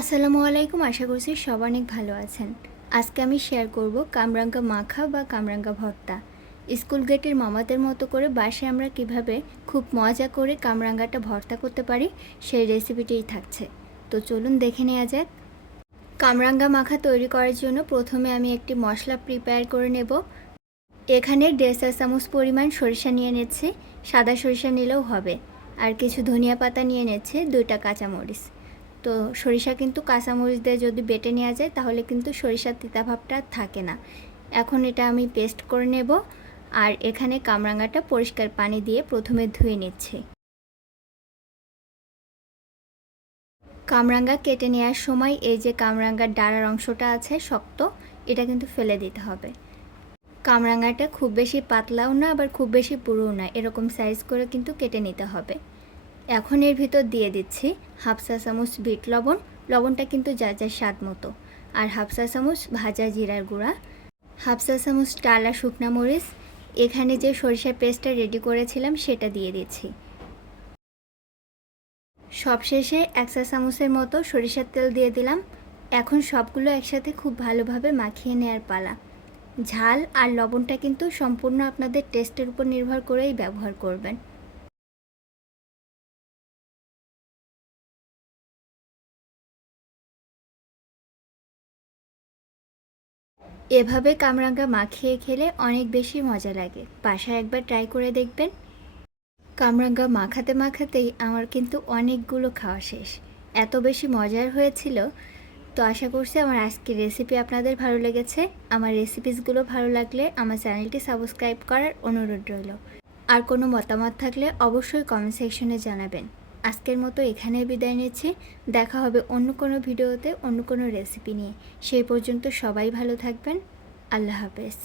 আসসালামু আলাইকুম, আশা করছি সব অনেক ভালো আছেন। আজকে আমি শেয়ার করব কামরাঙ্গা মাখা বা কামরাঙ্গা ভর্তা। স্কুল গেটের মামাদের মতো করে বাসায় আমরা কীভাবে খুব মজা করে কামরাঙ্গাটা ভর্তা করতে পারি, সেই রেসিপিটিই থাকছে। তো চলুন দেখে নেওয়া যাক। কামরাঙ্গা মাখা তৈরি করার জন্য প্রথমে আমি একটি মশলা প্রিপেয়ার করে নেব। এখানে চা চামচ পরিমাণ সরিষা নিয়ে নিচ্ছে, সাদা সরিষা নিলেও হবে। আর কিছু ধনিয়া পাতা নিয়ে নিচ্ছে, দুইটা কাঁচামরিচ। তো সরিষা কিন্তু কাঁচামরিচ দিয়ে যদি বেটে নেওয়া যায়, তাহলে কিন্তু সরিষার তিতা ভাবটা থাকে না। এখন এটা আমি পেস্ট করে নেব আর এখানে কামরাঙ্গাটা পরিষ্কার পানি দিয়ে প্রথমে ধুয়ে নিচ্ছি। কামরাঙ্গা কেটে নেওয়ার সময় এই যে কামরাঙ্গার ডাড়ার অংশটা আছে শক্ত, এটা কিন্তু ফেলে দিতে হবে। কামরাঙ্গাটা খুব বেশি পাতলাও না, আবার খুব বেশি পুরোও না, এরকম সাইজ করে কিন্তু কেটে নিতে হবে। এখন এর ভিতর দিয়ে দিচ্ছি হাফ চা চামচ বিট লবণ। লবণটা কিন্তু যা যা স্বাদ মতো। আর হাফ চা চামচ ভাজা জিরার গুঁড়া, হাফ চা চামচ টালা শুকনা মরিচ। এখানে যে সরিষার পেস্টটা রেডি করেছিলাম সেটা দিয়ে দিচ্ছি। সবশেষে এক চা চামচের মতো সরিষার তেল দিয়ে দিলাম। এখন সবগুলো একসাথে খুব ভালোভাবে মাখিয়ে নেওয়ার পালা। ঝাল আর লবণটা কিন্তু সম্পূর্ণ আপনাদের টেস্টের উপর নির্ভর করেই ব্যবহার করবেন। এভাবে কামরাঙ্গা মাখিয়ে খেলে অনেক বেশি মজা লাগে। বাসায় একবার ট্রাই করে দেখবেন। কামরাঙ্গা মাখাতে মাখাতেই আমার কিন্তু অনেকগুলো খাওয়া শেষ। এত বেশি মজার হয়েছিল, তো আশা করছি আমার আজকের রেসিপি আপনাদের ভালো লেগেছে। আমার রেসিপিসগুলো ভালো লাগলে আমার চ্যানেলটি সাবস্ক্রাইব করার অনুরোধ রইল। আর কোনো মতামত থাকলে অবশ্যই কমেন্ট সেকশনে জানাবেন। আজকের মতো এখানে বিদায় নিচ্ছি। দেখা হবে অন্য কোনো ভিডিওতে, অন্য কোনো রেসিপি নিয়ে। সেই পর্যন্ত সবাই ভালো থাকবেন। আল্লাহ হাফেজ।